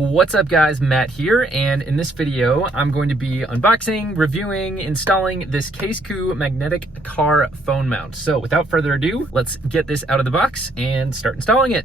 What's up guys, Matt here, and in this video I'm going to be unboxing, reviewing, installing this CASEKOO magnetic car phone mount. So without further ado, let's get this out of the box and start installing it.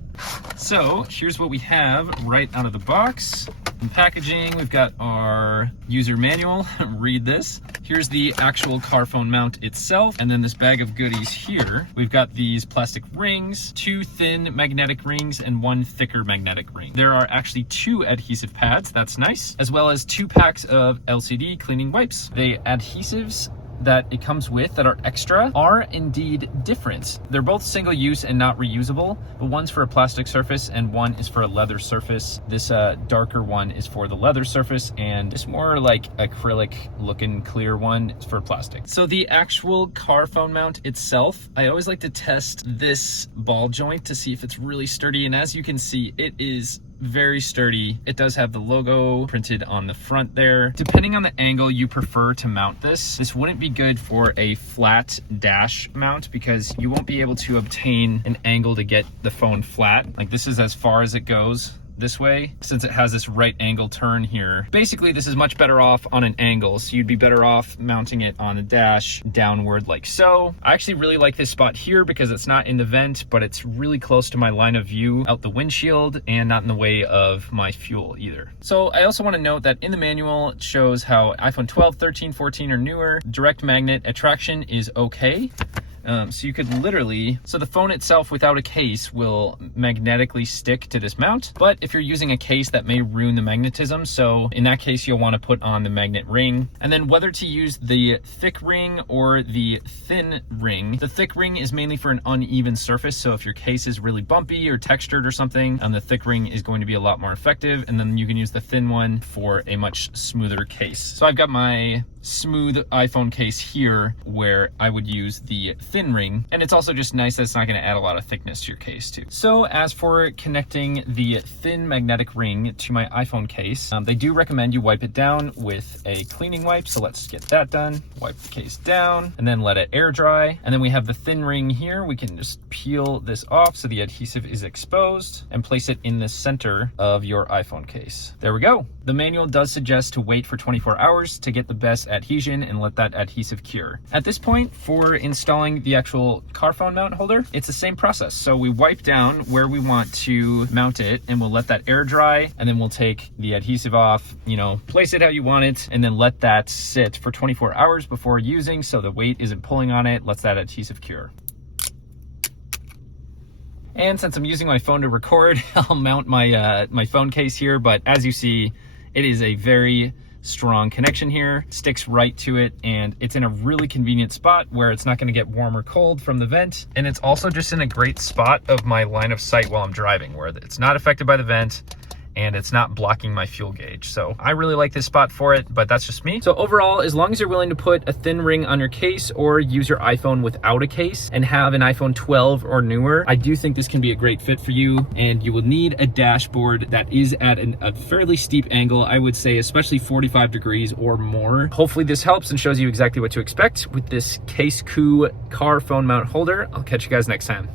So here's what we have right out of the box. In packaging, we've got our user manual. Read this. Here's the actual car phone mount itself, and then this bag of goodies here. We've got these plastic rings, 2 thin magnetic rings and 1 thicker magnetic ring. There are actually 2 adhesive pads, that's nice, as well as 2 packs of LCD cleaning wipes. The adhesives that it comes with that are extra are indeed different. They're both single use and not reusable, but one's for a plastic surface and one is for a leather surface. This darker one is for the leather surface, and this more like acrylic looking clear one is for plastic. So the actual car phone mount itself, I always like to test this ball joint to see if it's really sturdy, and as you can see, it is very sturdy. It does have the logo printed on the front there. Depending on the angle you prefer to mount this wouldn't be good for a flat dash mount because you won't be able to obtain an angle to get the phone flat. Like, this is as far as it goes this way, since it has this right angle turn here. Basically, this is much better off on an angle, so you'd be better off mounting it on the dash downward like so. I actually really like this spot here because it's not in the vent, but it's really close to my line of view out the windshield and not in the way of my fuel either. So I also want to note that in the manual it shows how iPhone 12, 13, 14 or newer, direct magnet attraction is okay. So you could literally, so the phone itself without a case will magnetically stick to this mount, but if you're using a case that may ruin the magnetism, so in that case you'll want to put on the magnet ring. And then whether to use the thick ring or the thin ring, the thick ring is mainly for an uneven surface, so if your case is really bumpy or textured or something, the thick ring is going to be a lot more effective, and then you can use the thin one for a much smoother case. So I've got my smooth iPhone case here where I would use the thin ring, and it's also just nice that it's not going to add a lot of thickness to your case too. So as for connecting the thin magnetic ring to my iPhone case, they do recommend you wipe it down with a cleaning wipe, so let's get that done. Wipe the case down and then let it air dry, and then we have the thin ring here. We can just peel this off so the adhesive is exposed and place it in the center of your iPhone case. There we go. The manual does suggest to wait for 24 hours to get the best adhesion and let that adhesive cure. At this point, for installing the actual car phone mount holder, it's the same process. So we wipe down where we want to mount it, and we'll let that air dry, and then we'll take the adhesive off, place it how you want it, and then let that sit for 24 hours before using so the weight isn't pulling on it, lets that adhesive cure. And since I'm using my phone to record, I'll mount my my phone case here, but as you see, it is a very strong connection here, sticks right to it, and it's in a really convenient spot where it's not going to get warm or cold from the vent, and it's also just in a great spot of my line of sight while I'm driving where it's not affected by the vent and it's not blocking my fuel gauge. So I really like this spot for it, but that's just me. So overall, as long as you're willing to put a thin ring on your case or use your iPhone without a case and have an iPhone 12 or newer, I do think this can be a great fit for you, and you will need a dashboard that is at a fairly steep angle, I would say especially 45 degrees or more. Hopefully this helps and shows you exactly what to expect with this CASEKOO car phone mount holder. I'll catch you guys next time.